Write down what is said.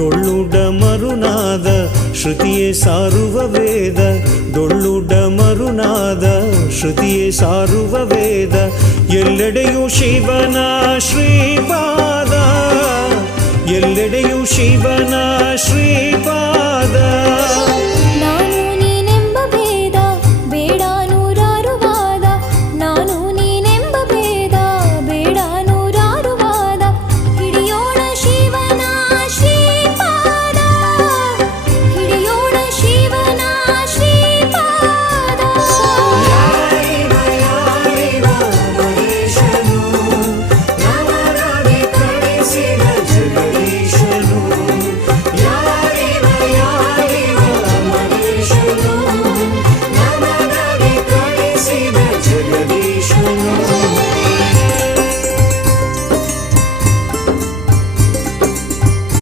ಡೊಳ್ಳುಡ ಮರುನಾದ ಶ್ರುತಿಯೇ ಸಾರುವ ವೇದ, ಡೊಳ್ಳುಡ ಮರುನಾದ ಶ್ರುತಿಯೇ ಸಾರುವ ವೇದ, ಎಲ್ಲೆಡೆಯೂ ಶಿವನ ಶ್ರೀಪಾದ, ಎಲ್ಲೆಡೆಯೂ ಶಿವನ ಶ್ರೀಪಾದ.